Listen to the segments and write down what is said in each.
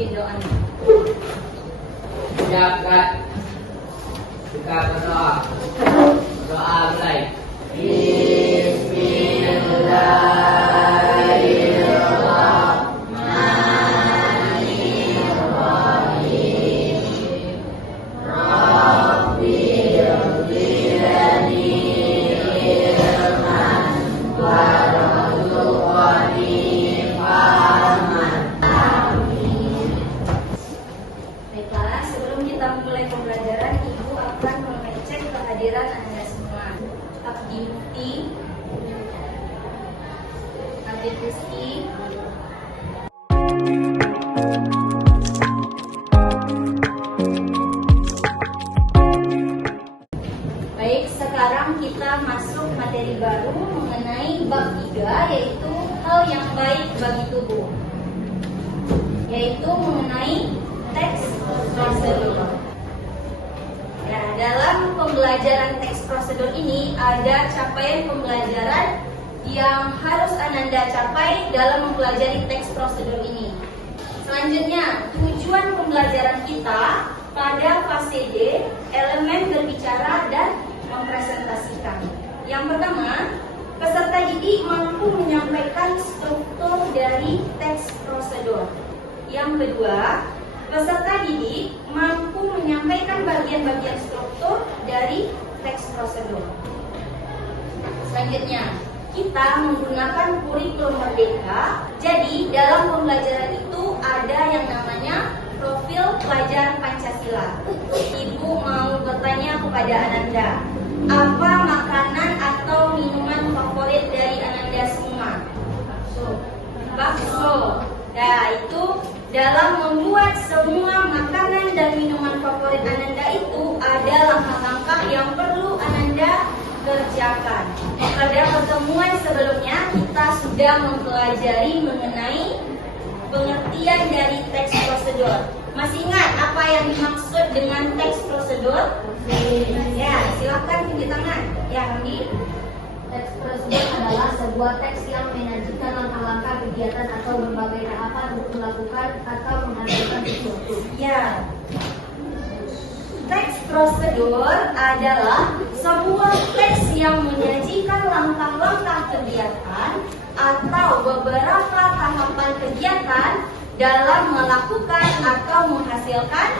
pimpin doanya. Siap, Kak. Kita berdoa. Doa mulai. Baiklah, sebelum kita mulai pembelajaran, Ibu akan mengecek kehadiran Anda semua. Abdi Mukti, Abdi Rizki, baik, sekarang kita masuk materi baru mengenai bab 3, yaitu hal yang baik bagi tubuh, yaitu mengenai teks prosedur. Ya, dalam pembelajaran teks prosedur ini ada capaian pembelajaran yang harus Ananda capai dalam mempelajari teks prosedur ini. Selanjutnya, tujuan pembelajaran kita pada fase D, elemen berbicara dan mempresentasikan. Yang pertama, peserta didik mampu menyampaikan struktur dari teks prosedur. Yang kedua, peserta didik mampu menyampaikan bagian-bagian struktur dari teks prosedur. Selanjutnya, kita menggunakan kurikulum merdeka. Jadi, dalam pembelajaran itu ada yang namanya profil pelajar Pancasila. Ibu mau bertanya kepada Ananda, apa makanan atau minuman favorit dari Ananda semua? Bakso. Nah, itu dalam membuat semua makanan dan minuman favorit Ananda itu ada langkah-langkah yang perlu Ananda kerjakan. Pada pertemuan sebelumnya kita sudah mempelajari mengenai pengertian dari teks prosedur. Masih ingat apa yang dimaksud dengan teks prosedur? Ya, silakan tunjuk tangan. Ya, Hamdi. Teks prosedur adalah sebuah teks yang menyajikan langkah-langkah kegiatan atau berbagai tahapan untuk melakukan atau menghasilkan sesuatu. Ya. Teks prosedur adalah sebuah teks yang menyajikan langkah-langkah kegiatan atau beberapa tahapan kegiatan dalam melakukan atau menghasilkan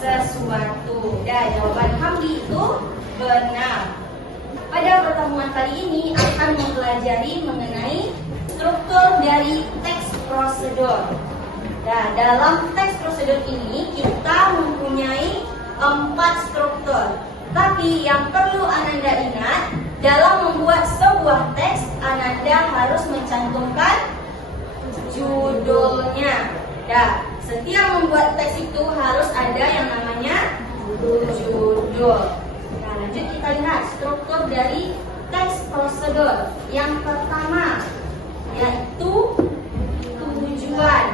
sesuatu. Dan jawaban Hamdi itu benar. Pada pertemuan kali ini akan mempelajari mengenai struktur dari teks prosedur. Nah, dalam teks prosedur ini kita mempunyai 4 struktur. Tapi yang perlu Ananda ingat, dalam membuat sebuah teks, Ananda harus mencantumkan judulnya. Nah, setiap membuat teks itu harus ada yang namanya judul. Nah, lanjut kita lihat struktur dari teks prosedur. Yang pertama yaitu tujuan.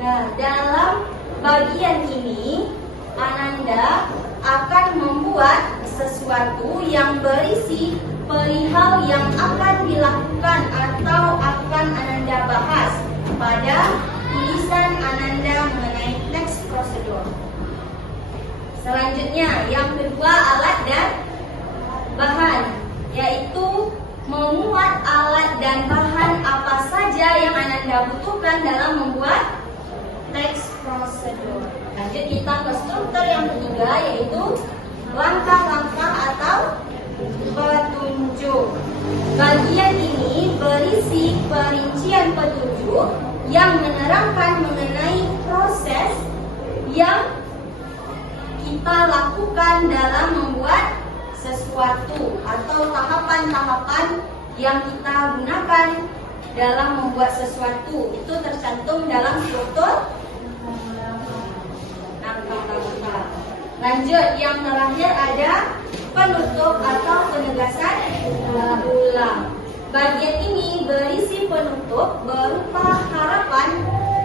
Nah, dalam bagian ini Ananda akan membuat sesuatu yang berisi perihal yang akan dilakukan atau akan Ananda bahas pada tulisan Ananda mengenai teks prosedur. Selanjutnya, yang kedua alat dan bahan, yaitu memuat alat dan bahan apa saja yang Ananda butuhkan dalam membuat teks prosedur. Lanjut kita ke struktur yang ketiga, yaitu langkah-langkah atau petunjuk. Bagian ini berisi perincian petunjuk yang menerangkan mengenai proses yang kita lakukan dalam membuat sesuatu atau tahapan-tahapan yang kita gunakan dalam membuat sesuatu. Itu tercantum dalam struktur langkah-langkah. Lanjut, yang terakhir ada penutup atau penegasan ulang. Bagian ini berisi penutup berupa harapan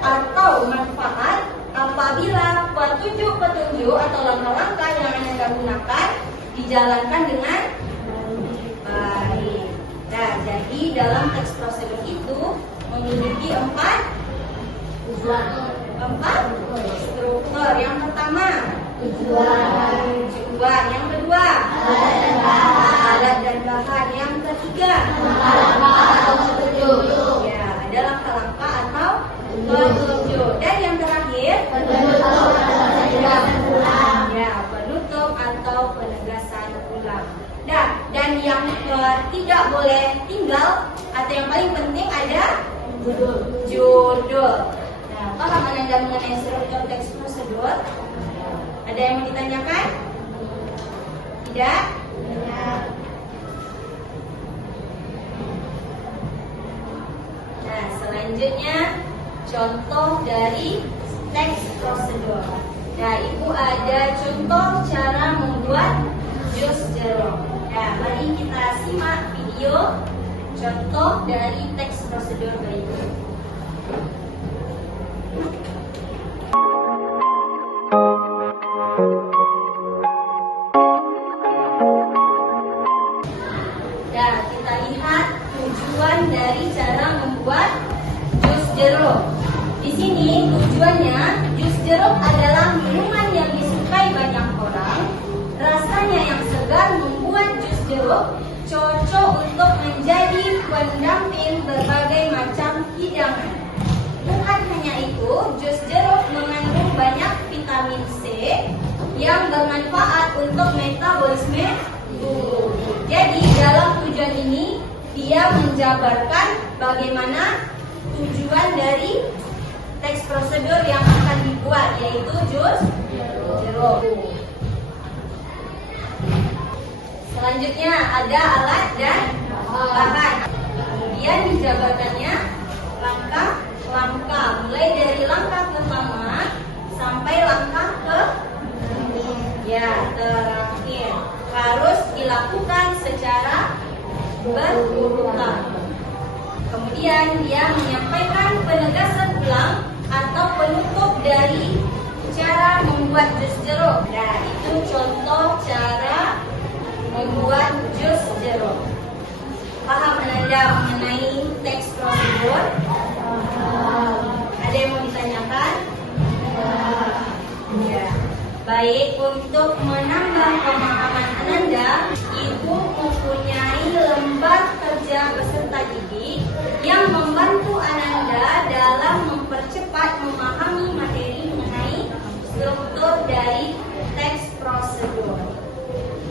atau manfaat apabila petunjuk-petunjuk atau langkah-langkah yang Anda gunakan dijalankan dengan baik. Nah, jadi dalam teks prosedur itu memiliki 4 tujuan. Keempat, struktur. Yang pertama, tujuan. Yang kedua, alat dan bahan. Yang ketiga, ya, ada langkah-langkah atau petunjuk. Dan yang terakhir, ya, penutup atau penegasan ulang. Dan yang tidak boleh tinggal atau yang paling penting ada judul. Nah, paham Anda mengenai struktur teks prosedur? Ada yang mau ditanyakan? Tidak? Nah, selanjutnya contoh dari teks prosedur. Nah, Ibu ada contoh cara membuat jus jeruk. Nah, mari kita simak video contoh dari teks prosedur berikut. Nah, kita lihat tujuan dari cara membuat jus jeruk. Di sini tujuannya, jus jeruk adalah minuman yang disukai banyak orang. Rasanya yang segar membuat jus jeruk cocok untuk menjadi pendamping berbagai macam hidangan. Bukan hanya itu, jus jeruk mengandung banyak vitamin C yang bermanfaat untuk metabolisme tubuh. Jadi dalam tujuan ini dia menjabarkan bagaimana tujuan dari teks prosedur yang akan dibuat, yaitu jus jeruk. Selanjutnya ada alat dan bahan. Kemudian dijabarkannya langkah-langkah, mulai dari langkah pertama sampai langkah terakhir. Harus dilakukan secara berurutan. Kemudian dia menyampaikan penegasan ulang atau penutup dari cara membuat jus jeruk. Nah, itu contoh cara membuat jus jeruk. Paham Anda mengenai teks prosedur? Ada yang mau ditanyakan? Ya. Baik, untuk menambah pemahaman Ananda, Ibu mempunyai lembar kerja peserta didik yang membantu Ananda dalam mempercepat memahami materi mengenai struktur dari teks prosedur.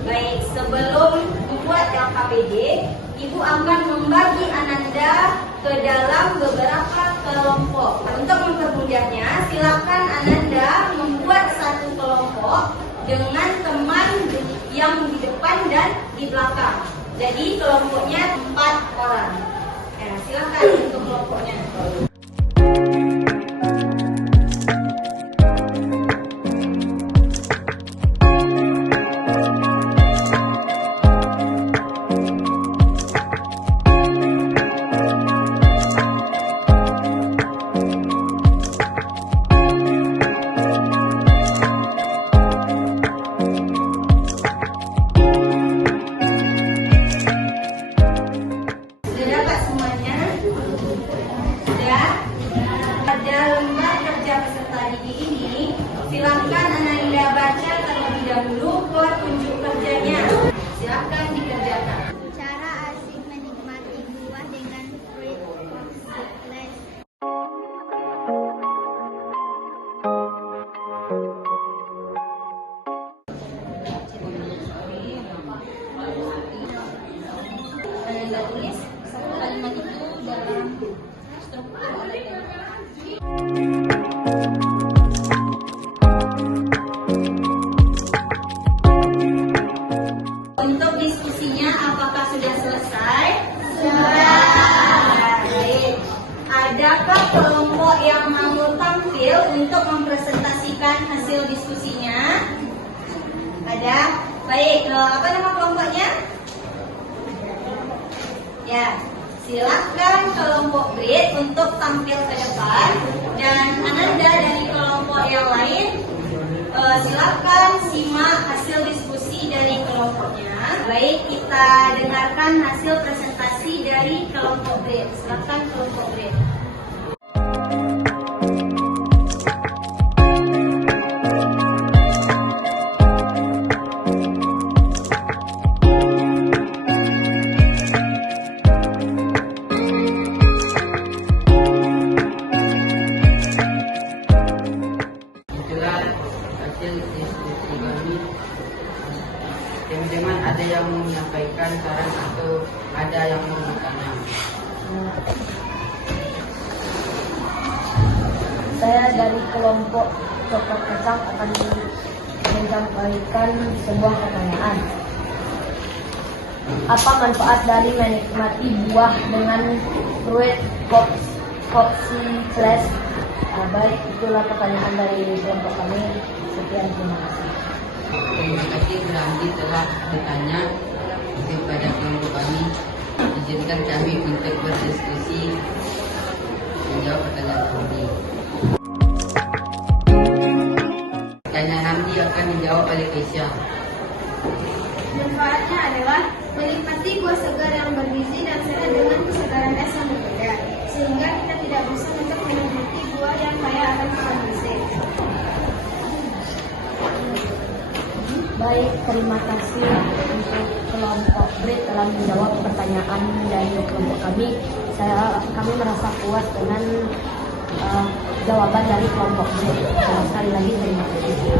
Baik, sebelum membuat LKPD, Ibu akan membagi Ananda ke dalam beberapa kelompok. Untuk mempermudahnya, silakan Ananda membuat satu kelompok dengan teman yang di depan dan di belakang. Jadi kelompoknya 4 orang. Nah, silakan untuk kelompoknya. Silakan Ananda baca terlebih dahulu petunjuk kerjanya. Silakan dikerjakan. Cara asik menikmati buah dengan fruit popsicles. Ananda tulis kalimat itu dalam struktur oleh Untuk diskusinya, apakah sudah selesai? Sudah. Baik. Adakah kelompok yang mau tampil untuk mempresentasikan hasil diskusinya? Ada? Baik. Apa nama kelompoknya? Ya. Silakan kelompok grade untuk tampil ke depan, dan Ananda dari kelompok yang lain silakan simak hasil diskusi dari kelompoknya. Baik, kita dengarkan hasil presentasi dari kelompok grade. Silakan kelompok grade. ada yang mau bertanya? Saya dari kelompok coklat kacang akan menyampaikan sebuah pertanyaan. Apa manfaat dari menikmati buah dengan fruit popsi flash? Baik, itulah pertanyaan dari kelompok kami. Sekian, terima kasih. Terima kasih Ramzi telah bertanya kepada kelompok kami. Izinkan kami untuk berdiskusi menjawab pertanyaan kami. Pertanyaan Ramzi akan dijawab oleh Keisha. Manfaatnya adalah menikmati buah segar yang bergizi dan sehat dengan kesegaran es yang berbeda, sehingga kita tidak bosan untuk menikmati buah yang kaya akan kandungan gizi. Baik, terima kasih untuk kelompok Brit telah menjawab pertanyaan dari kelompok kami. Kami merasa puas dengan jawaban dari kelompok Brit. Sekali lagi terima kasih.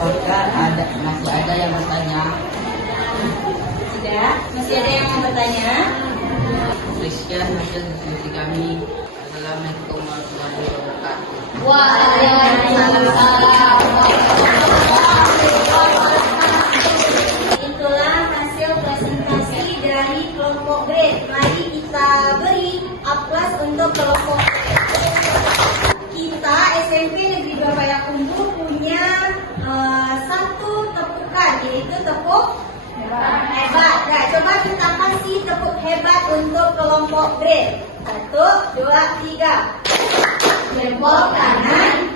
Apakah masih ada yang bertanya? Tidak, masih ada yang mau bertanya? Sekian hasil diskusi kami. Assalamualaikum warahmatullahi wabarakatuh. Itulah hasil presentasi dari kelompok grade. Mari kita beri aplaus untuk kelompok kita. SMP Negeri Babayakumbu punya satu tepukan, yaitu tepuk hebat. Nah, coba kita kasih tepuk hebat untuk kelompok grade. 1, 2, 3. Jempol kanan,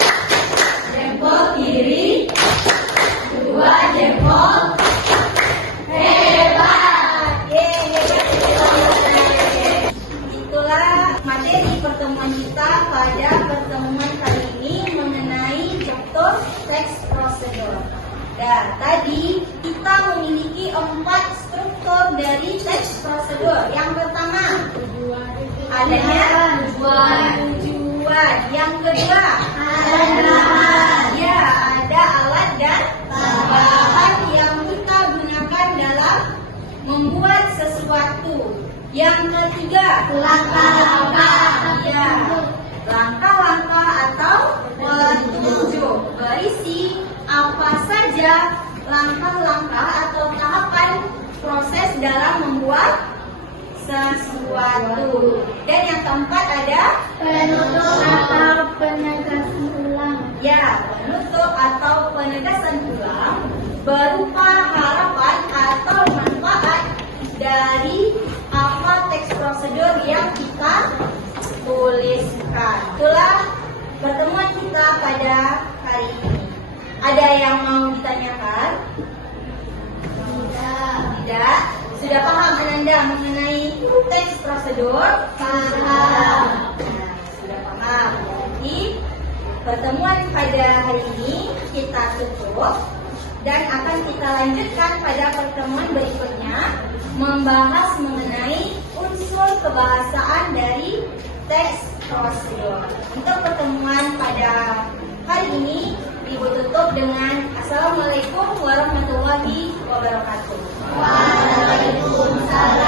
jempol kiri, 2 jempol. Hebat! Itulah materi pertemuan kita pada pertemuan kali ini mengenai chapter text procedure. Dan tadi kita memiliki 4 struktur dari text procedure. Yang pertama, adanya tujuan. Yang kedua, ya, ada alat dan bahan yang kita gunakan dalam membuat sesuatu. Yang ketiga, langkah-langkah. Ya, langkah-langkah atau petunjuk berisi apa saja langkah-langkah atau tahapan proses dalam membuat sesuatu. Dan yang keempat ada Penutup atau penegasan ulang. ya, penutup atau penegasan ulang berupa harapan atau manfaat dari apa teks prosedur yang kita tuliskan. Itulah pertemuan kita pada hari ini. Ada yang mau ditanyakan? Tidak. Sudah paham Ananda mengenai teks prosedur? Paham. Sudah paham. Jadi pertemuan pada hari ini kita tutup dan akan kita lanjutkan pada pertemuan berikutnya membahas mengenai unsur kebahasaan dari teks prosedur. Untuk pertemuan pada hari ini Ibu tutup dengan Assalamualaikum warahmatullahi wabarakatuh. Waalaikumsalam.